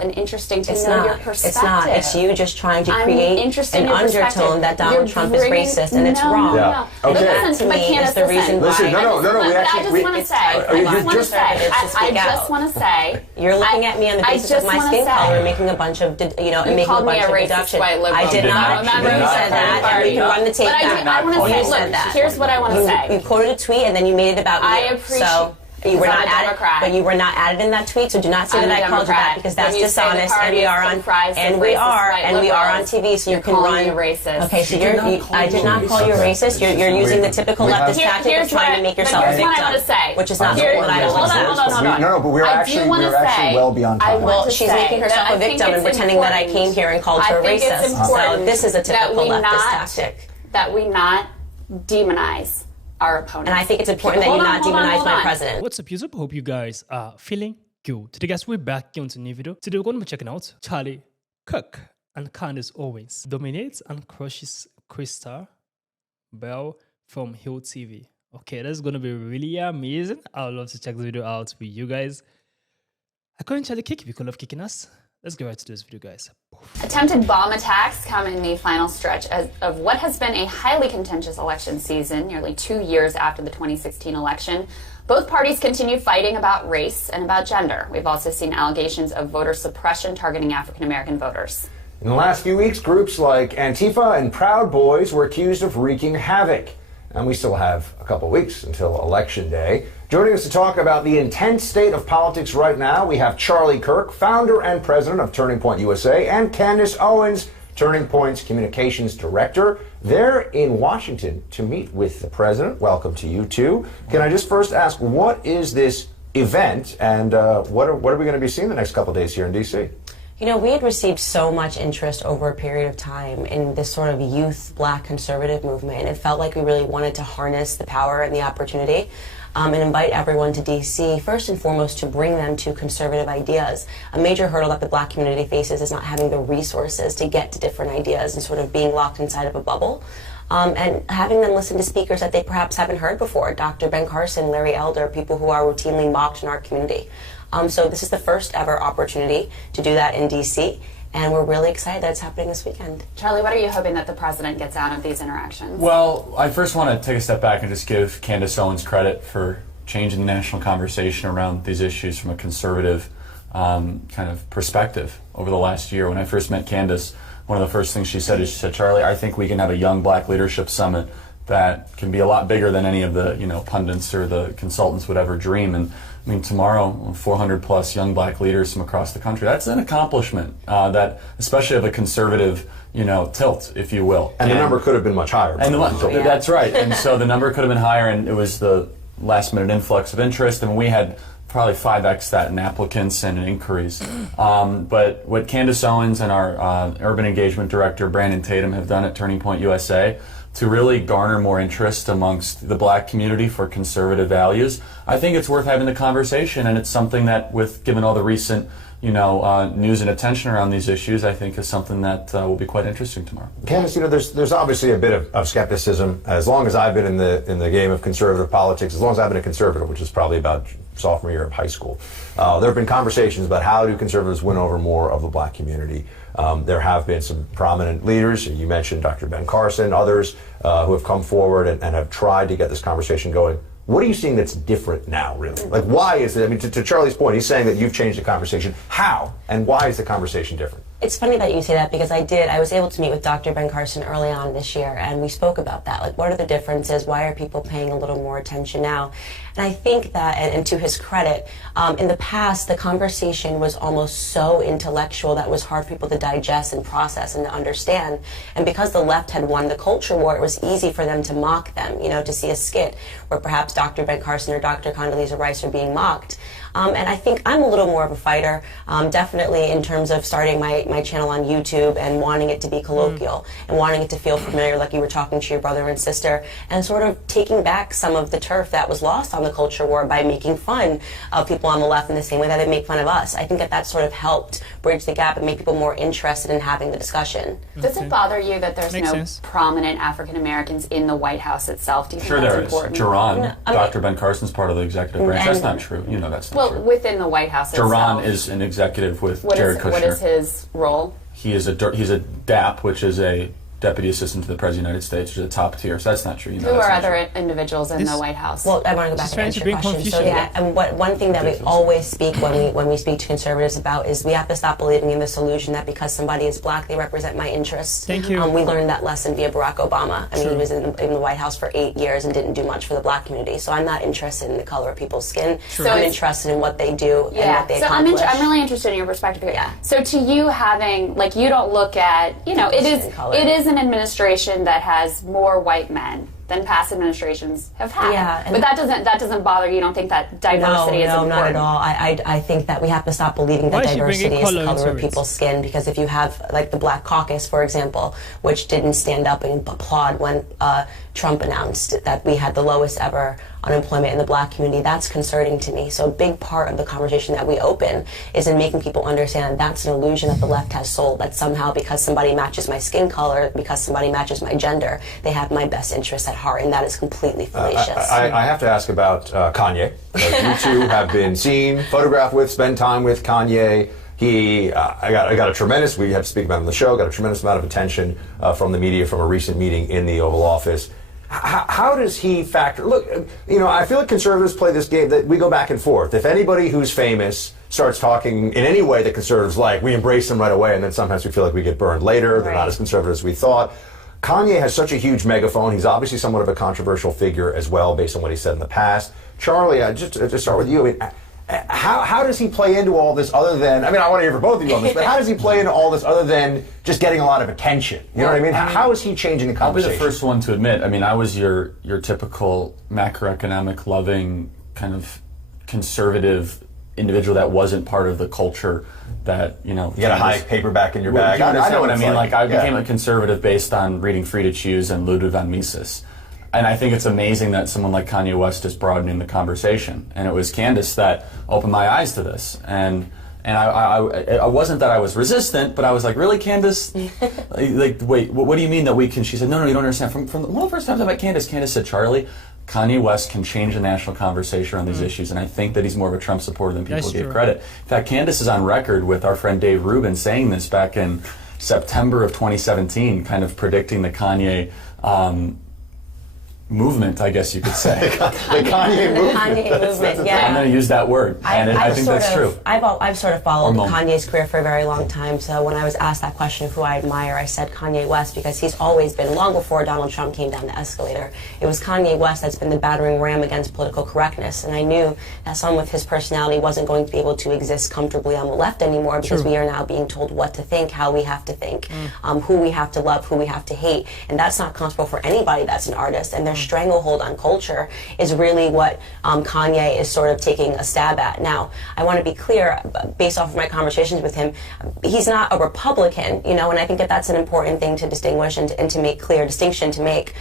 and interesting to know your perspective. It's not. It's you just trying to create an undertone that Donald Trump is racist, and it's wrong. Yeah. Okay. But listen, but Candace, the reason why. Listen, no. I just want to say, I just want to say, you're looking at me on the basis of my skin color, and making a bunch of, making a bunch of deductions. I did not. You said that, and we can run the tape back. You said that. Here's what I want to say. You quoted a tweet, and then you made it about me. I appreciate. You were not added, but you were not added in that tweet. So do not say that I called you that, because that's dishonest. And we are on, on TV. So you can run. Racist. Okay, so I did not call you a racist. You're using the typical leftist tactic of trying to make yourself a victim, which is not what I hold on. No, but we're actually well beyond time. Well, she's making herself a victim and pretending that I came here and called her racist. So this is a typical leftist tactic. That we not demonize our opponents. And I think it's important that you not demonize my president. What's up, YouTube? Hope you guys are feeling good. Today, guys, we're back on a new video. Today, we're going to be checking out Charlie, Kirk, and Candace Owens dominates and crushes Krystal Bell from Hill TV. Okay, that's going to be really amazing. I would love to check the video out with you guys. According to Charlie Kick, if you love kicking us, let's get right to this video, guys. Attempted bomb attacks come in the final stretch of what has been a highly contentious election season, nearly 2 years after the 2016 election. Both parties continue fighting about race and about gender. We've also seen allegations of voter suppression targeting African-American voters. In the last few weeks, groups like Antifa and Proud Boys were accused of wreaking havoc. And we still have a couple weeks until Election Day. Joining us to talk about the intense state of politics right now, we have Charlie Kirk, founder and president of Turning Point USA, and Candace Owens, Turning Point's communications director. They're in Washington to meet with the president. Welcome to you two. Can I just first ask, what is this event, and what are we going to be seeing the next couple days here in D.C.? You know, we had received so much interest over a period of time in this sort of youth black conservative movement, and it felt like we really wanted to harness the power and the opportunity and invite everyone to D.C., first and foremost, to bring them to conservative ideas. A major hurdle that the black community faces is not having the resources to get to different ideas and sort of being locked inside of a bubble. And having them listen to speakers that they perhaps haven't heard before, Dr. Ben Carson, Larry Elder, people who are routinely mocked in our community. So this is the first ever opportunity to do that in D.C., and we're really excited that it's happening this weekend. Charlie, what are you hoping that the president gets out of these interactions? Well, I first want to take a step back and just give Candace Owens credit for changing the national conversation around these issues from a conservative kind of perspective over the last year. When I first met Candace, one of the first things she said is, she said, Charlie, I think we can have a young black leadership summit that can be a lot bigger than any of the pundits or the consultants would ever dream. And I mean, tomorrow, 400 plus young black leaders from across the country. That's an accomplishment that, especially of a conservative, tilt, if you will. And the number could have been much higher. And that's right. And so the number could have been higher, and it was the last minute influx of interest. And we had probably 5x that in applicants and in inquiries. But what Candace Owens and our urban engagement director, Brandon Tatum, have done at Turning Point USA to really garner more interest amongst the black community for conservative values, I think it's worth having the conversation, and it's something that, given all the recent news and attention around these issues, I think is something that will be quite interesting tomorrow. Candace, there's obviously a bit of skepticism. As long as I've been in the game of conservative politics, as long as I've been a conservative, which is probably about sophomore year of high school, there have been conversations about how do conservatives win over more of the black community. There have been some prominent leaders. You mentioned Dr. Ben Carson, others who have come forward and have tried to get this conversation going. What are you seeing that's different now, really? Like, why is it? I mean, to Charlie's point, he's saying that you've changed the conversation. How and why is the conversation different? It's funny that you say that, because I was able to meet with Dr. Ben Carson early on this year, and we spoke about that. Like, what are the differences? Why are people paying a little more attention now? And I think that, and to his credit, in the past, the conversation was almost so intellectual that it was hard for people to digest and process and to understand. And because the left had won the culture war, it was easy for them to mock them, to see a skit where perhaps Dr. Ben Carson or Dr. Condoleezza Rice are being mocked. And I think I'm a little more of a fighter, definitely in terms of starting my channel on YouTube and wanting it to be colloquial and wanting it to feel familiar, like you were talking to your brother and sister, and sort of taking back some of the turf that was lost on the the culture war by making fun of people on the left in the same way that they make fun of us. I think that that sort of helped bridge the gap and make people more interested in having the discussion. Does it bother you that there's Makes no sense. prominent African Americans in the White House itself? Do you think Sure, that's there is. important? Duran, Dr. Ben Carson's part of the executive branch. That's not true. You know that's not Well, true. within the White House Duran itself. is an executive with What Jared is, Kushner. what is his role? He's a DAP, which is a Deputy Assistant to the President of the United States, which is a top tier. So that's not true. You know Who that's are not other true. individuals in This- the White House? Well, I want to go back Just and trying answer to your bring question. So confusion. yeah, and one thing that we always speak when we speak to conservatives about is we have to stop believing in this illusion that because somebody is black, they represent my interests. Thank you. We learned that lesson via Barack Obama. I mean, he was in the White House for 8 years and didn't do much for the black community. So I'm not interested in the color of people's skin. So I'm it's- interested in what they do and Yeah, what they so accomplish. I'm really interested in your perspective here. Yeah. So to you having, like, you don't look at, you know, it Skin color. is an administration that has more white men than past administrations have had. Yeah, and- but that doesn't bother you. You don't think that diversity is no, important? not at all. I think that we have to stop believing Why that is she bringing diversity is the color color into of it? people's skin. Because if you have, like, the Black Caucus, for example, which didn't stand up and applaud when Trump announced that we had the lowest ever unemployment in the black community, that's concerning to me. So a big part of the conversation that we open is in making people understand that's an illusion that the left has sold, that somehow because somebody matches my skin color, because somebody matches my gender, they have my best interests at heart, and that is completely fallacious. I have to ask about Kanye. You two have been seen, photographed with, spend time with Kanye. I got a tremendous, we have to speak about him on the show, got a tremendous amount of attention from the media from a recent meeting in the Oval Office. How does he factor? Look, you know, I feel like conservatives play this game that we go back and forth. If anybody who's famous starts talking in any way that conservatives like, we embrace them right away, and then sometimes we feel like we get burned later. They're not as conservative as we thought. Kanye has such a huge megaphone. He's obviously somewhat of a controversial figure as well, based on what he said in the past. Charlie, just to start with you, I mean, how does he play into all this other than, I mean, I want to hear from both of you on this, but how does he play into all this other than just getting a lot of attention? You know what I mean? How is he changing the I'll be conversation? the first one to admit, I mean, I was your typical macroeconomic loving kind of conservative individual that wasn't part of the culture that, you know. You got a high paperback in your bag. I know what I mean. Like, I yeah. became a conservative based on reading Free to Choose and Ludwig von Mises. And I think it's amazing that someone like Kanye West is broadening the conversation. And it was Candace that opened my eyes to this. And I wasn't that I was resistant, but I was like, really, Candace? Like, wait, what do you mean that we can? She said, no, you don't understand. From one of the first times I met Candace said, Charlie, Kanye West can change the national conversation on these issues, and I think that he's more of a Trump supporter than people That's give true. credit. In fact, Candace is on record with our friend Dave Rubin saying this back in September of 2017, kind of predicting the Kanye movement, I guess you could say. The Kanye movement. Kanye movement, yeah. I'm going to use that word, and I think that's true. I've sort of followed Or moment. Kanye's career for a very long time. So when I was asked that question of who I admire, I said Kanye West because he's always been, long before Donald Trump came down the escalator, it was Kanye West that's been the battering ram against political correctness. And I knew that someone with his personality wasn't going to be able to exist comfortably on the left anymore because we are now being told what to think, how we have to think, who we have to love, who we have to hate. And that's not comfortable for anybody that's an artist. And their stranglehold on culture is really what Kanye is sort of taking a stab at. Now, I want to be clear, based off of my conversations with him, he's not a Republican, you know, and I think that that's an important thing to distinguish and to make clear, distinction to make,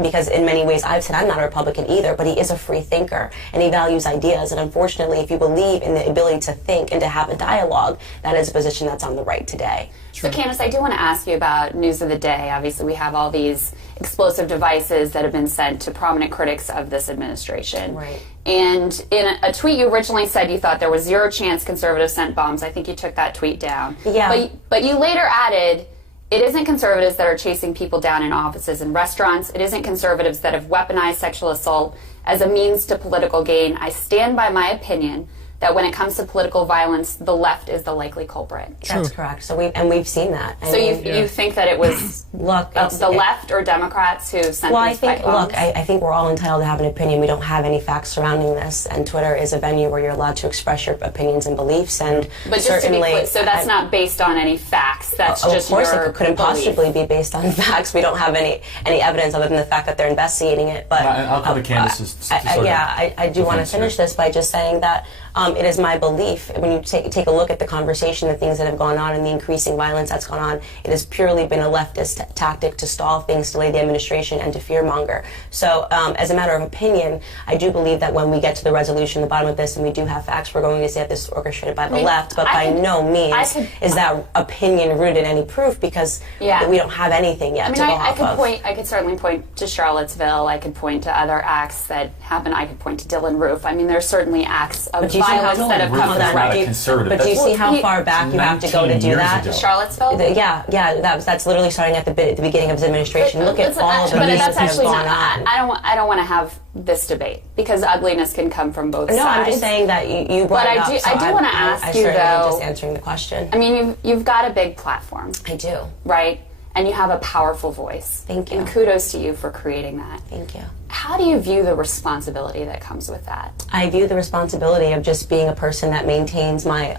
because in many ways I've said I'm not a Republican either, but he is a free thinker and he values ideas, and unfortunately, if you believe in the ability to think and to have a dialogue, that is a position that's on the right today. So, Candace, I do want to ask you about news of the day. Obviously, we have all these explosive devices that have been sent to prominent critics of this administration. Right. And in a tweet, you originally said you thought there was zero chance conservatives sent bombs. I think you took that tweet down. Yeah. But you later added, it isn't conservatives that are chasing people down in offices and restaurants. It isn't conservatives that have weaponized sexual assault as a means to political gain. I stand by my opinion that when it comes to political violence, the left is the likely culprit. That's correct. So we've seen that. I So mean, you think that it was look, the left or Democrats who sent well, these I think, fight bombs? look, I think we're all entitled to have an opinion. We don't have any facts surrounding this, and Twitter is a venue where you're allowed to express your opinions and beliefs. And But just to be certainly, clear, so that's not based on any facts. That's just of course, your it couldn't belief. possibly be based on facts. We don't have any evidence other than the fact that they're investigating it. But I'll come to Candace's. I do want to finish this by just saying that it is my belief, when you take a look at the conversation, the things that have gone on and the increasing violence that's gone on, it has purely been a leftist tactic to stall things, delay the administration, and to fearmonger. So as a matter of opinion, I do believe that when we get to the resolution, the bottom of this, and we do have facts, we're going to say that this is orchestrated by the left, but by no means is that opinion rooted in any proof, because we don't have anything yet to go off of. I could certainly point to Charlottesville. I could point to other acts that happen. I could point to Dylan Roof. I mean, there's certainly acts of violence that have come from that. But do you see how far back you have to go to do that? Charlottesville? That's literally starting at the beginning of his administration. Look at all of the things that have gone on. I don't want to have this debate, because ugliness can come from both sides. No, I'm just saying that you brought it up. But I do want to ask you, though. Just answering the question. I mean, you've got a big platform. I do. Right? And you have a powerful voice. Thank you. And kudos to you for creating that. Thank you. How do you view the responsibility that comes with that? I view the responsibility of just being a person that maintains my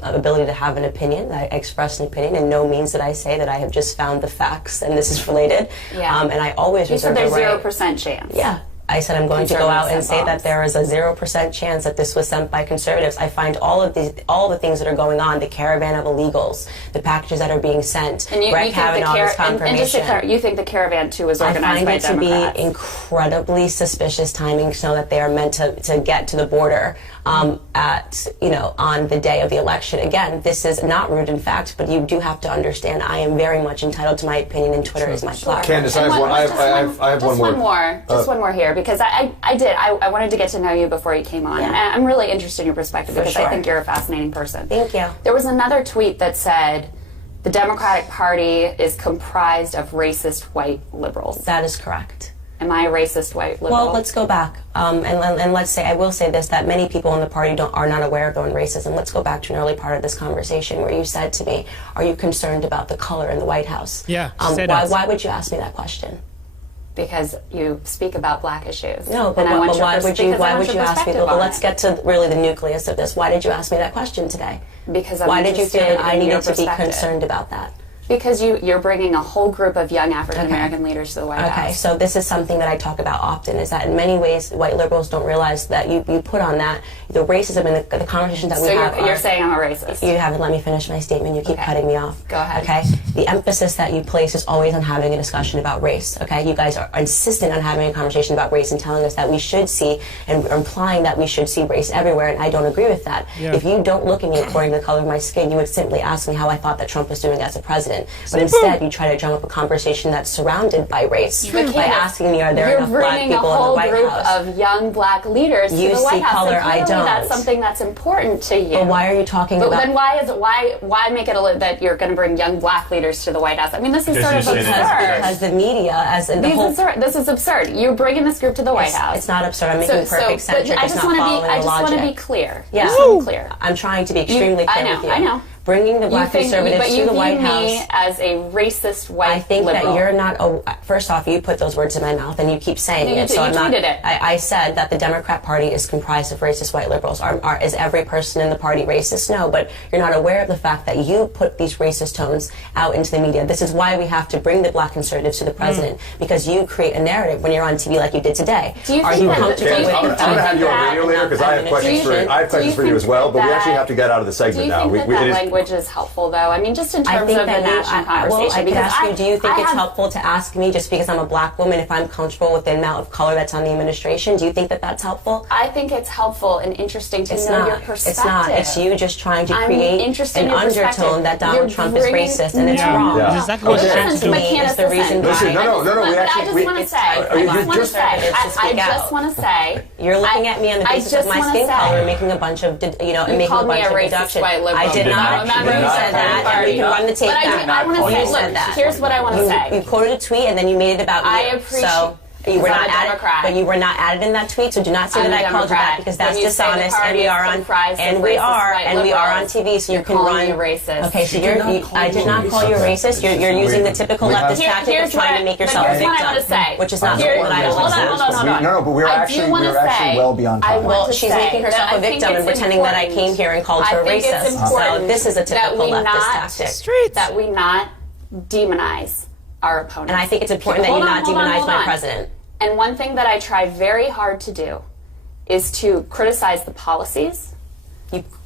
ability to have an opinion, that I express an opinion, and no means that I say that I have just found the facts and this is related. Yeah. And I always reserve the right. You said there's 0% chance. Yeah. I said I'm going to go out and say that there is a 0% chance that this was sent by conservatives. I find all the things that are going on, the caravan of illegals, the packages that are being sent, Brett Kavanaugh's confirmation. And just to clarify, you think the caravan too was organized by Democrats? I find it to be incredibly suspicious timing, so that they are meant to get to the border on the day of the election. Again, this is not rooted in fact, but you do have to understand I am very much entitled to my opinion, and Twitter is my platform. Candace, I have one more. Just one more here, because I wanted to get to know you before you came on. Yeah. And I'm really interested in your perspective, because sure. I think you're a fascinating person. Thank you. There was another tweet that said the Democratic Party is comprised of racist white liberals. That is correct. Am I a racist white liberal? Well, let's go back. And let's say, I will say this, that many people in the party are not aware of their own racism. Let's go back to an early part of this conversation where you said to me, are you concerned about the color in the White House? Yeah, why would you ask me that question? Because you speak about black issues. No, but why would you ask me? Well, let's get to really the nucleus of this. Why did you ask me that question today? Because why did you feel that I needed to be concerned about that? Because you're bringing a whole group of young African American leaders to the White House. Okay, so this is something that I talk about often, is that in many ways white liberals don't realize that you put on that the racism and the conversations that we have. So you're saying I'm a racist. You haven't let me finish my statement. You keep cutting me off. Go ahead. Okay, the emphasis that you place is always on having a discussion about race. Okay, you guys are insistent on having a conversation about race and telling us that we should see, and implying that we should see race everywhere, and I don't agree with that. Yeah. If you don't look at me according to the color of my skin, you would simply ask me how I thought that Trump was doing as a president. But instead, you try to drum up a conversation that's surrounded by race by asking me, are there enough black people in the White House? You're bringing a whole group of young black leaders to the White House. Color, I don't. That's something that's important to you. But why are you talking about? But then why make it that you're going to bring young black leaders to the White House? I mean, this is sort of absurd. Because the media, this is absurd. You're bringing this group to the White House. It's not absurd. I'm making perfect sense. I just want to be clear. Yeah, I'm trying to be extremely clear with you. I know. Bringing the black conservatives to the White House. But you view me as a racist white I think liberal. that you're not. First off, you put those words in my mouth, and you keep saying it. So I'm not. Tweeted it. I said that the Democrat Party is comprised of racist white liberals. Is every person in the party racist? No, but you're not aware of the fact that you put these racist tones out into the media. This is why we have to bring the black conservatives to the president, because you create a narrative when you're on TV like you did today. Are you comfortable with? I'm going to have you on radio later, because I have questions for you as well. But we actually have to get out of the segment now. Do you think that language is helpful? Though, I mean, just in terms of the national conversation. Well, I could ask you, do you think it's helpful to ask me, just because I'm a black woman, if I'm comfortable with the amount of color that's on the administration? Do you think that that's helpful? I think it's helpful and interesting to know your perspective. It's not. It's you just trying to create an undertone that Donald Trump is racist, and it's wrong. Yeah. Exactly what is the reason why. No, we actually. I just want to say. You're looking at me on the basis of my skin color and making a bunch of, and making a bunch of deductions. I did not. Remember, you said that. And we can run the tape back. I want to say, look, here's what I want to say. You quoted a tweet and then you made it about me. I appreciate. So you were not added, but you were not added in that tweet. So do not say that I called you that, because that's dishonest. And we are on, on TV. So you can run. Racist. Okay, so I did not call you a racist. You're using the typical leftist tactic of trying to make yourself a victim, which is not what I will accept. No, but we're actually well beyond time. Well, she's making herself a victim and pretending that I came here and called her a racist. So this is a typical leftist tactic. That we not demonize our opponents. And I think it's important that you not demonize my president. And one thing that I try very hard to do is to criticize the policies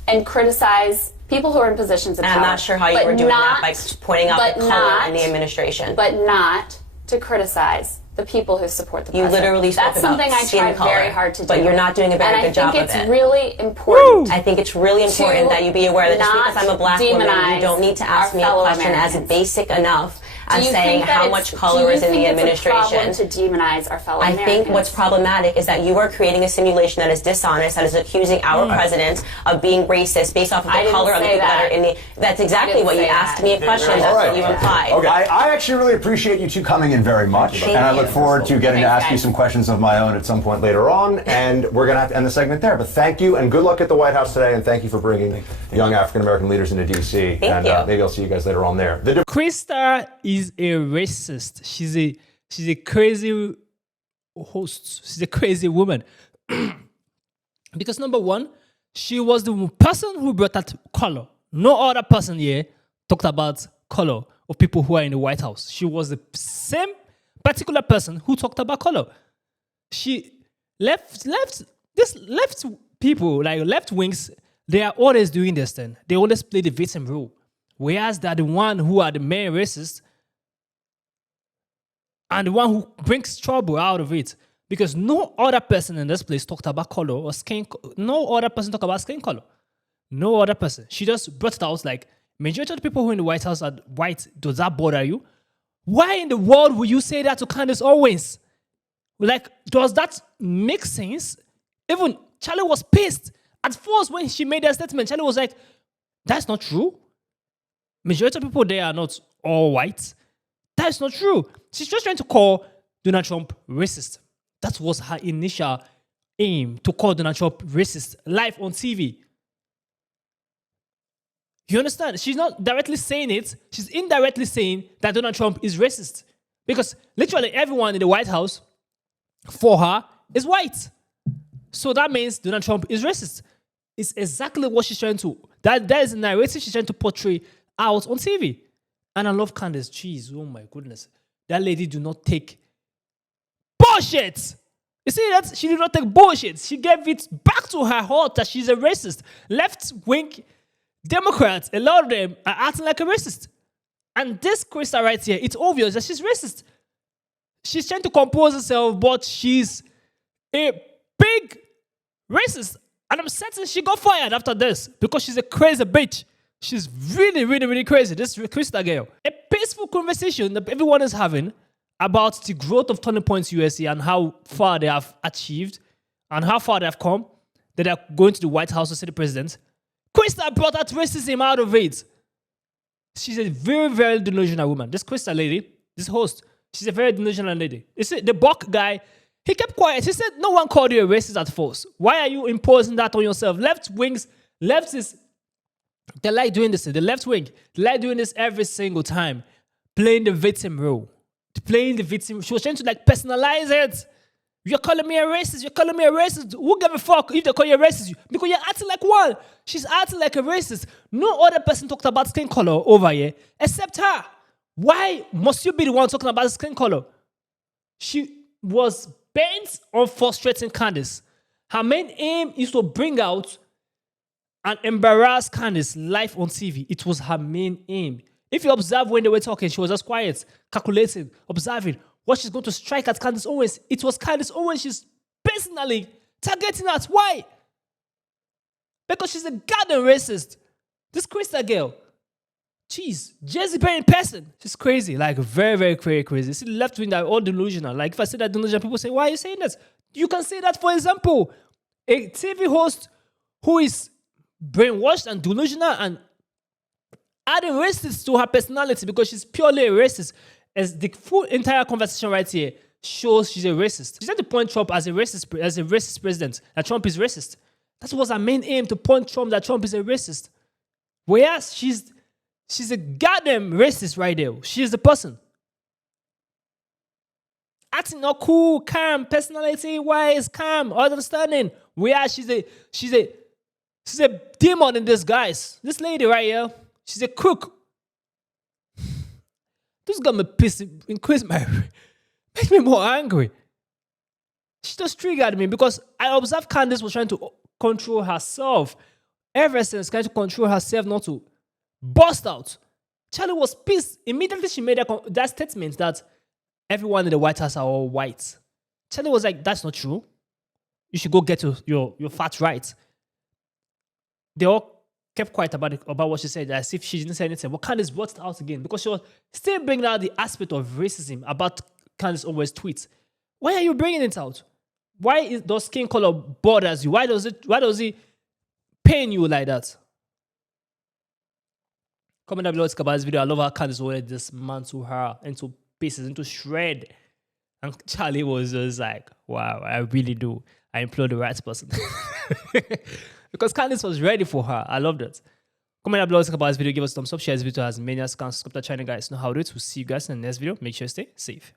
and criticize people who are in positions of And power. I'm not sure how you were doing that by pointing out the color in the administration. But not to criticize the people who support the You president. literally spoke That's about something I skin tried color, very hard to do. but you're not doing a very good job of And I think it. it's really important. I think it's really important that you be aware that just because I'm a black woman, you don't need to ask me a question as basic enough as saying how much color is in the administration. To demonize our fellow I Americans? think what's problematic is that you are creating a simulation that is dishonest, that is accusing our president of being racist based off of the color of the people that are in the. That's exactly what you asked me a question. That's what you implied. Okay, I actually really appreciate you two coming in very much, and I look forward to getting to ask you some questions of my own at some point later on. And we're going to have to end the segment there. But thank you, and good luck at the White House today, and thank you for bringing young African American leaders into D.C. Thank you. Maybe I'll see you guys later on there. Krystal is a racist. She's a crazy host. She's a crazy woman. Because number one, she was the person who brought that color. No other person here talked about color of people who are in the White House. She was the same particular person who talked about color. She left people, like left wings, they are always doing this thing. They always play the victim role. Whereas they're the one who are the main racists and the one who brings trouble out of it. Because no other person in this place talked about color or skin. No other person talked about skin color. No other person. She just brought it out like, majority of the people who are in the White House are white. Does that bother you? Why in the world would you say that to Candace Owens? Like, does that make sense? Even Charlie was pissed. At first, when she made that statement, Charlie was like, that's not true. Majority of people there are not all white. That's not true. She's just trying to call Donald Trump racist. That was her initial aim, to call Donald Trump racist live on TV. You understand? She's not directly saying it. She's indirectly saying that Donald Trump is racist. Because literally everyone in the White House, for her, is white. So that means Donald Trump is racist. It's exactly what she's trying to... That is a narrative she's trying to portray out on TV. And I love Candace. Jeez, oh my goodness. That lady do not take bullshit. You see that? She did not take bullshit. She gave it back to her heart that she's a racist. Left-wing Democrats, a lot of them are acting like a racist. And this Krystal right here, it's obvious that she's racist. She's trying to compose herself, but she's a big racist. And I'm certain she got fired after this because she's a crazy bitch. She's really, really, really crazy. This Krystal girl. A peaceful conversation that everyone is having about the growth of Turning Points USA and how far they have achieved and how far they have come. That are going to the White House to see the president. Krystal brought that racism out of it. She's a very, very delusional woman. This Krystal lady, this host, she's a very delusional lady. You see, the Buck guy, he kept quiet. He said, no one called you a racist at first. Why are you imposing that on yourself? Leftists, they like doing this. The left wing, they like doing this every single time. Playing the victim role. Playing the victim. She was trying to like personalize it. You're calling me a racist. You're calling me a racist. Who give a fuck if they call you a racist? Because you're acting like one. She's acting like a racist. No other person talked about skin color over here except her. Why must you be the one talking about skin color? She was bent on frustrating Candace. Her main aim is to bring out and embarrass Candace live on TV. It was her main aim. If you observe when they were talking, she was just quiet, calculating, observing what she's going to strike at Candace Owens. It was Candace Owens she's personally targeting at. Why? Because she's a goddamn racist. This Krystal girl. Jeez, Jezebel in person. She's crazy. Like, very, very crazy. See, the left wing, they're all delusional. Like, if I say that delusional, people say, why are you saying that? You can say that, for example, a TV host who is brainwashed and delusional and adding racist to her personality because she's purely a racist. As the full entire conversation right here shows she's a racist. She's trying to point Trump as a racist president, that Trump is racist. That was her main aim, to point Trump that Trump is a racist. Whereas she's a goddamn racist right there. She's the person. Acting all cool, calm, personality-wise, calm, understanding. Whereas she's a demon in disguise. This lady right here, she's a crook. This got me pissed, made me more angry. She just triggered me because I observed Candace was trying to control herself. ever since trying to control herself not to burst out. Charlie was pissed. Immediately she made that statement that everyone in the White House are all white. Charlie was like, that's not true. You should go get your facts right. They all kept quiet about what she said, as if she didn't say anything. But Candace brought it out again because she was still bringing out the aspect of racism about Candace Owens' tweets. Why are you bringing it out? Why does skin color bothers you? Why does it pain you like that? Comment down below about this video. I love how Candace Owens dismantled her into pieces, into shred. And Charlie was just like, wow, I really do. I employ the right person. Because Candace was ready for her. I loved it. Comment down below about this video. Give us a thumbs up. Share this video as many as can. Subscribe to the channel, guys. Know how to do it. We'll see you guys in the next video. Make sure you stay safe.